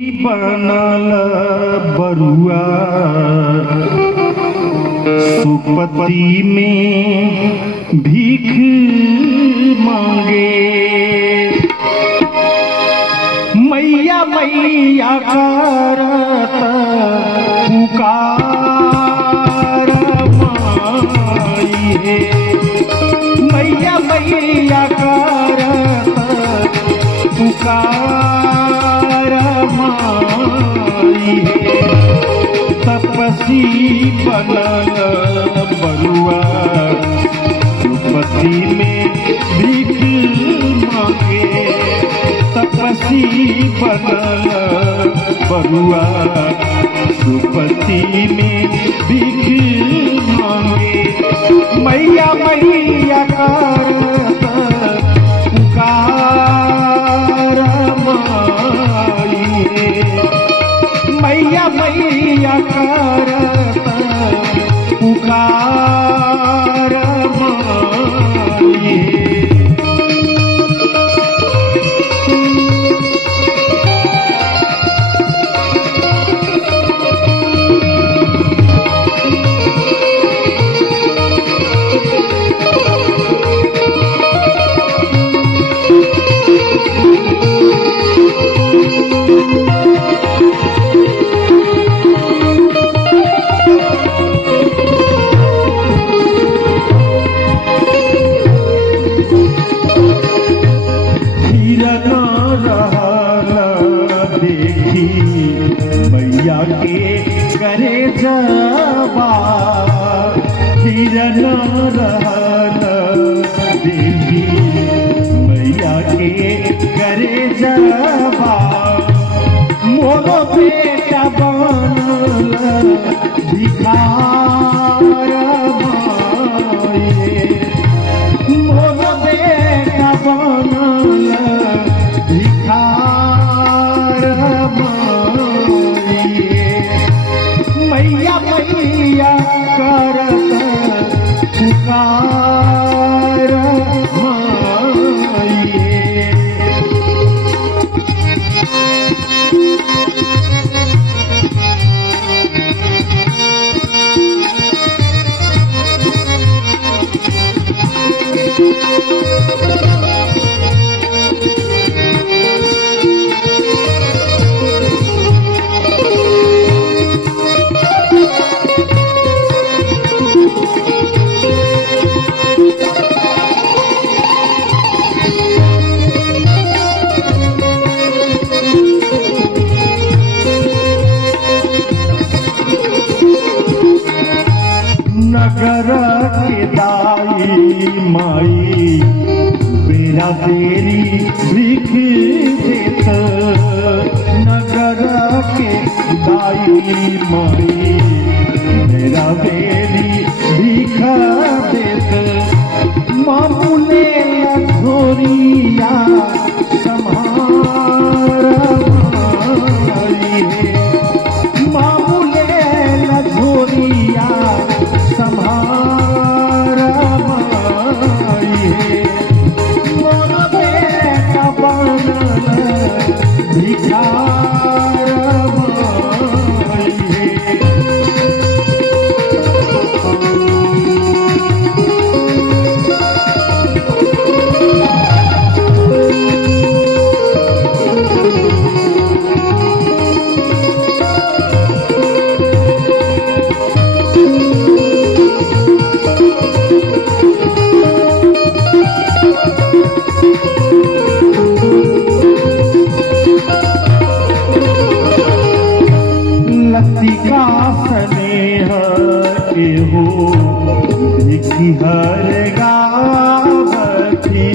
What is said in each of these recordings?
बनल बरुआ सुपति में भीख मांगे। मैया मैया करत पुकार माई हे। मैया मैया करत पुकार माई हे। तपसी बनल बरुआ सुपति में भीख मांगे। तपसी बनल बरुआ सुपति में भीख मांगे। मैया मैया करत पुकार माई हे। मैया मैया करत पुकार माई हे। मैया के करे जबा हिरन रहल देवी। मैया के करे जबा मोर बेटा बनल भिखार माई। मोर बेटा बनल भिखार माई। मैया मैया करत पुकार माई। नगर के दाई माई बेरा तेरी भीख देत। नगर के दाई माई बेरा तेरी भीख देत। मामूले लखोरिया समार माई हे। मामूले लखोरिया समार माई हे। मोर बेटा बनल भिखार माई हे। लतिका स्नेह एहो देखी हर गावती।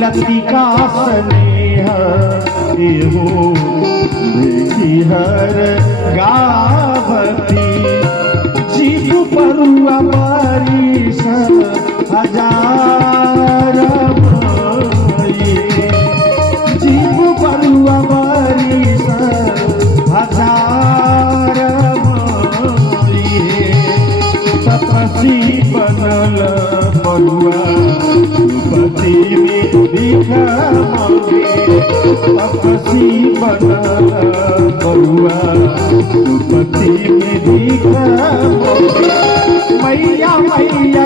लतिका स्नेह एहो देखी हर गावती। जीव बरुआ बारिश हजार माई। जीव बरुआ बारिश हजार माई हे। तपसी बनल बरुआ सुपति में भीख मांगे। तपसी बनल बउआ सुपति में दिख मैया मैया